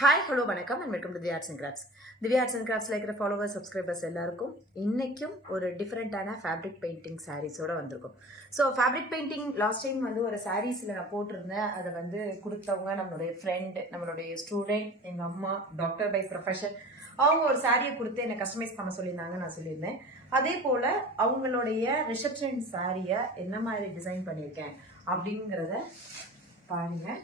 Hi, hello, வணக்கம் and welcome to the Arts and Crafts. The Arts and Crafts like followers, subscribers எல்லாருக்கும் இன்னைக்கும் ஒரு டிஃபரெண்டான fabric painting சாரீஸோட வந்திருக்கும். So fabric painting last time வந்து ஒரு சாரீஸில் நான் போட்டிருந்தேன். அதை வந்து கொடுத்தவங்க நம்மளுடைய ஃப்ரெண்ட், நம்மளுடைய ஸ்டூடெண்ட், எங்கள் அம்மா, டாக்டர் பை ப்ரொஃபஷன். அவங்க ஒரு சாரியை கொடுத்து என்னை கஸ்டமைஸ் பண்ண சொல்லியிருந்தாங்க, நான் சொல்லியிருந்தேன். அதே போல் அவங்களுடைய ரிசப்ஷன் சாரியை என்ன மாதிரி டிசைன் பண்ணியிருக்கேன் அப்படிங்கிறத பாருங்கள்.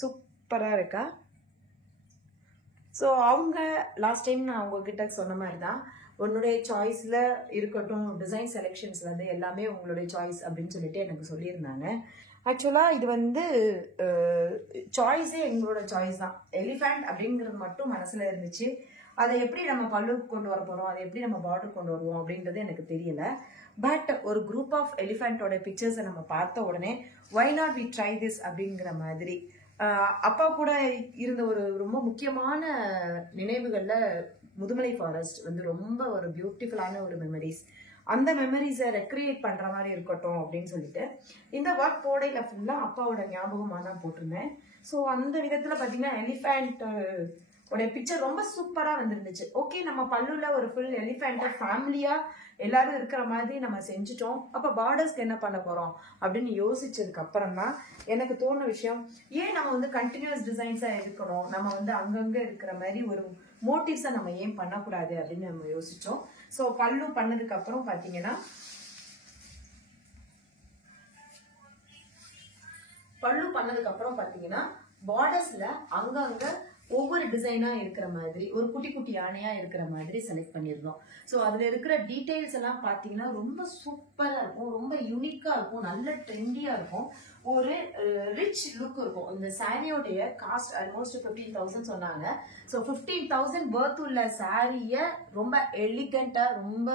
சூப்பராக இருக்கா? ஸோ அவங்க லாஸ்ட் டைம் நான் உங்ககிட்ட சொன்ன மாதிரி தான், உன்னுடைய சாய்ஸில் இருக்கட்டும், டிசைன் செலெக்ஷன்ஸ் வந்து எல்லாமே உங்களுடைய சாய்ஸ் அப்படின்னு சொல்லிட்டு எனக்கு சொல்லியிருந்தாங்க. ஆக்சுவலாக இது வந்து சாய்ஸே எங்களோட சாய்ஸ் தான். எலிஃபண்ட் அப்படிங்கிறது மட்டும் மனசில் இருந்துச்சு. அதை எப்படி நம்ம பல்லுக்கு கொண்டு வர போகிறோம், அதை எப்படி நம்ம பார்டர் கொண்டு வருவோம் அப்படின்றது எனக்கு தெரியல. பட் ஒரு குரூப் ஆஃப் எலிஃபண்டோட பிக்சர்ஸை நம்ம பார்த்த உடனே why not we try this அப்படிங்கிற மாதிரி அப்பா கூட இருந்த ஒரு ரொம்ப முக்கியமான நினைவுகள்ல முதுமலை ஃபாரஸ்ட் வந்து ரொம்ப ஒரு பியூட்டிஃபுல்லான ஒரு மெமரிஸ். அந்த மெமரிஸை ரெக்ரியேட் பண்ற மாதிரி இருக்கட்டும் அப்படின்னு சொல்லிட்டு இந்த ஒர்க் போடையில ஃபுல்லா அப்பாவோட ஞாபகமாக தான் போட்டிருந்தேன். ஸோ அந்த விதத்துல பாத்தீங்கன்னா எலிஃபண்ட் உடைய பிக்சர் ரொம்ப சூப்பரா வந்துருந்துச்சு. ஓகே, நம்ம பல்லுல ஒரு ஃபுல் எலிஃபண்ட் ஃபேமிலியா எல்லாரும் இருக்கிற மாதிரி நம்ம செஞ்சுட்டோம். அப்ப பார்டர்ஸ்க்கு என்ன பண்ண போறோம் அப்படின்னு யோசிச்சதுக்கு அப்புறம் தான் எனக்கு தோணுன விஷயம், ஏன் நம்ம வந்து கண்டினியூஸ் டிசைன்ஸா இருக்கணும், நம்ம வந்து அங்கங்க இருக்கிற மாதிரி ஒரு மோட்டிவ்ஸை நம்ம ஏன் பண்ணக்கூடாது அப்படின்னு நம்ம யோசிச்சோம். ஸோ பல்லு பண்ணதுக்கு அப்புறம் பாத்தீங்கன்னா பார்டர்ஸ்ல அங்கங்க ஒவ்வொரு டிசைனா இருக்கிற மாதிரி ஒரு குட்டி குட்டி யானையா இருக்கிற மாதிரி செலக்ட் பண்ணிருந்தோம். ஸோ அதுல இருக்கிற டீடைல்ஸ் எல்லாம் பாத்தீங்கன்னா ரொம்ப சூப்பரா இருக்கும், ரொம்ப யூனிக்கா இருக்கும், நல்ல ட்ரெண்டியா இருக்கும், ஒரு ரிச் லுக் இருக்கும். இந்த சாரியோடைய காஸ்ட் ஆல்மோஸ்ட் 15,000 சொன்னாங்க. ஸோ 15,000 பர்த் உள்ள சாரிய ரொம்ப எலிகண்டா, ரொம்ப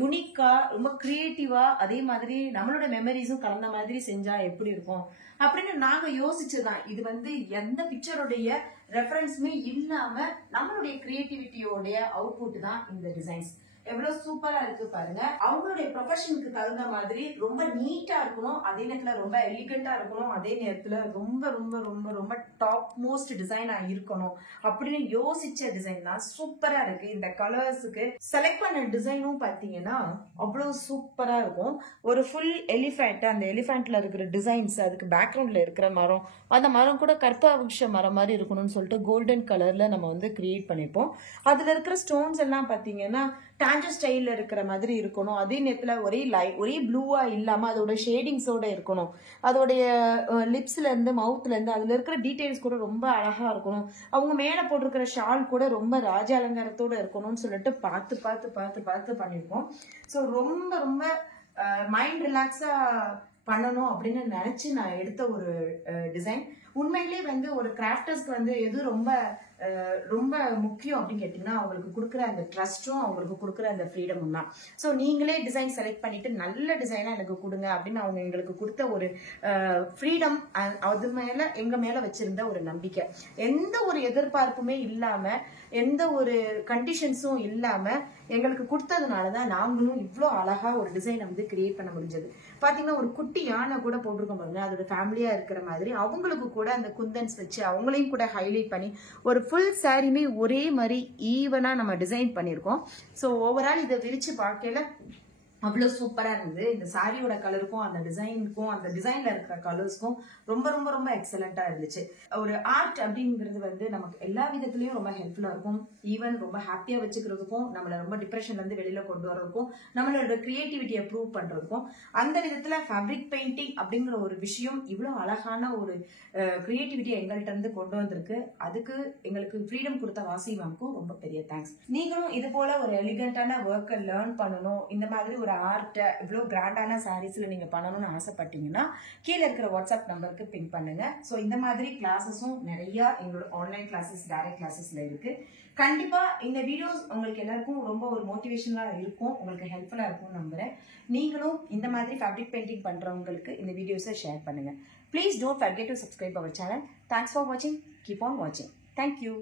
யூனிக்கா, ரொம்ப கிரியேட்டிவா, அதே மாதிரி நம்மளோட மெமரிஸும் கலந்த மாதிரி செஞ்சா எப்படி இருக்கும் அப்படின்னு நாங்க யோசிச்சுதான். இது வந்து எந்த பிக்சருடைய ரெஃபரன்ஸுமே இல்லாம நம்மளுடைய கிரியேட்டிவிட்டியோடைய அவுட்புட் தான் இந்த டிசைன்ஸ். எவ்வளவு சூப்பரா இருக்கு பாருங்க. அவங்களுடைய ப்ரொஃபஷனுக்கு தகுந்த மாதிரி ரொம்ப நீட்டா இருக்கணும், அதே நேரத்துல ரொம்ப எலிகண்டா இருக்கணும், அதே நேரத்துல ரொம்ப ரொம்ப ரொம்ப ரொம்ப டாப் மோஸ்ட் டிசைனா இருக்கணும் அப்படின்னு யோசிச்ச டிசைன் தான். சூப்பரா இருக்கு. இந்த கலர்ஸுக்கு செலக்ட் பண்ண டிசைனும் பாத்தீங்கன்னா அவ்வளவு சூப்பரா இருக்கும். ஒரு ஃபுல் எலிஃபண்ட், அந்த எலிஃபண்ட்ல இருக்கிற டிசைன்ஸ், அதுக்கு பேக்ரவுண்ட்ல இருக்கிற மரம், அந்த மரம் கூட கற்பவருஷ மரம் மாதிரி இருக்கணும்னு சொல்லிட்டு கோல்டன் கலர்ல நம்ம வந்து கிரியேட் பண்ணிருப்போம். அதுல இருக்கிற ஸ்டோன்ஸ் எல்லாம் பாத்தீங்கன்னா டான்ஜர் ஸ்டைல்ல இருக்கிற மாதிரி இருக்கணும், அதே நேரத்துல ஒரே ப்ளூவா இல்லாம அதோட ஷேடிங்ஸோட இருக்கணும். அதோடைய லிப்ஸ்ல இருந்து மவுத்ல இருந்து அதுல இருக்கிற டீடைல்ஸ் கூட ரொம்ப அழகா இருக்கணும். அவங்க மேல போட்டிருக்கிற ஷால் கூட ரொம்ப ராஜ அலங்காரத்தோட இருக்கணும்னு சொல்லிட்டு பார்த்து பார்த்து பார்த்து பார்த்து பண்ணிருப்போம். ஸோ ரொம்ப ரொம்ப மைண்ட் ரிலாக்ஸா பண்ணணும் அப்படின்னு நினைச்சு நான் எடுத்த ஒரு டிசைன். உண்மையிலேயே வந்து ஒரு கிராஃப்டர்ஸ்க்கு வந்து எது ரொம்ப ரொம்ப முக்கியம் அப்படின்னு கேட்டீங்கன்னா அவங்களுக்கு கொடுக்குற அந்த ட்ரஸ்டும் அவங்களுக்கு கொடுக்குற அந்த ஃப்ரீடமும் தான். ஸோ நீங்களே டிசைன் செலக்ட் பண்ணிட்டு நல்ல டிசைனா எனக்கு கொடுங்க அப்படின்னு அவங்க எங்களுக்கு கொடுத்த ஒரு ஃப்ரீடம், அது மேல எங்க மேல வச்சிருந்த ஒரு நம்பிக்கை, எந்த ஒரு எதிர்பார்ப்புமே இல்லாம, எந்த ஒரு கண்டிஷன்ஸும் இல்லாம எங்களுக்கு கொடுத்ததுனாலதான் நாங்களும் இவ்வளோ அழகா ஒரு டிசைனை வந்து கிரியேட் பண்ண முடிஞ்சது. பாத்தீங்கன்னா ஒரு குட்டி யானை கூட போட்டிருக்கோம் பாருங்க, அதோட ஃபேமிலியா இருக்கிற மாதிரி அவங்களுக்கு கூட அந்த குந்தன்ஸ் வச்சு அவங்களையும் கூட ஹைலைட் பண்ணி ஒரு ஃபுல் சாரியுமே ஒரே மாதிரி ஈவனா நம்ம டிசைன் பண்ணிருக்கோம். ஸோ ஓவரால் இதை விரிச்சு பார்க்கல அவ்வளவு சூப்பரா இருந்தது. இந்த சாரியோட கலருக்கும் அந்த டிசைனுக்கும் அந்த டிசைன்ல இருக்கிற கலர்ஸ்க்கும் ரொம்ப ரொம்ப ரொம்ப எக்ஸலண்டா இருந்துச்சு. ஒரு ஆர்ட் அப்படிங்கிறது வந்து நமக்கு எல்லா விதத்திலயும் ரொம்ப ஹெல்ப்ஃபுல்லா இருக்கும். ஈவன் ரொம்ப ஹாப்பியா வச்சுக்கிறதுக்கும், நம்மள ரொம்ப டிப்ரெஷன்ல இருந்து வெளியில கொண்டு வரதுக்கும், நம்மளோட கிரியேட்டிவிட்டியை ப்ரூவ் பண்றதுக்கும், அந்த விதத்துல ஃபேப்ரிக் பெயிண்டிங் அப்படிங்கிற ஒரு விஷயம் இவ்வளவு அழகான ஒரு கிரியேட்டிவிட்டியை எங்கள்கிட்ட இருந்து கொண்டு வந்திருக்கு. அதுக்கு எங்களுக்கு ஃப்ரீடம் கொடுத்த வாசிவாமுக்கும் ரொம்ப பெரிய தேங்க்ஸ். நீங்களும் இது போல ஒரு எலிகண்டான ஒர்க்கை லேர்ன் பண்ணணும், இந்த மாதிரி ஒரு ஆர்ட்டை இவ்வளோ கிராண்டான சாரீஸ்ல நீங்க பண்ணணும்னு ஆசைப்பட்டீங்கன்னா கீழே இருக்கிற வாட்ஸ்அப் நம்பருக்கு பின் பண்ணுங்க. ஸோ இந்த மாதிரி கிளாஸஸும் நிறைய எங்களோட ஆன்லைன் கிளாஸஸ், டைரக்ட் கிளாஸஸ்ல இருக்கு. கண்டிப்பா இந்த வீடியோஸ் உங்களுக்கு எல்லாருக்கும் ரொம்ப ஒரு மோட்டிவேஷனலா இருக்கும், உங்களுக்கு ஹெல்ப்ஃபுல்லா இருக்கும் நம்புறேன். நீங்களும் இந்த மாதிரி ஃபேப்ரிக் பெயிண்டிங் பண்றவங்களுக்கு இந்த வீடியோஸை ஷேர் பண்ணுங்க. Please don't forget to subscribe our channel. Thanks for வாட்சிங். கீப் ஆன் வாட்சிங். தேங்க்யூ.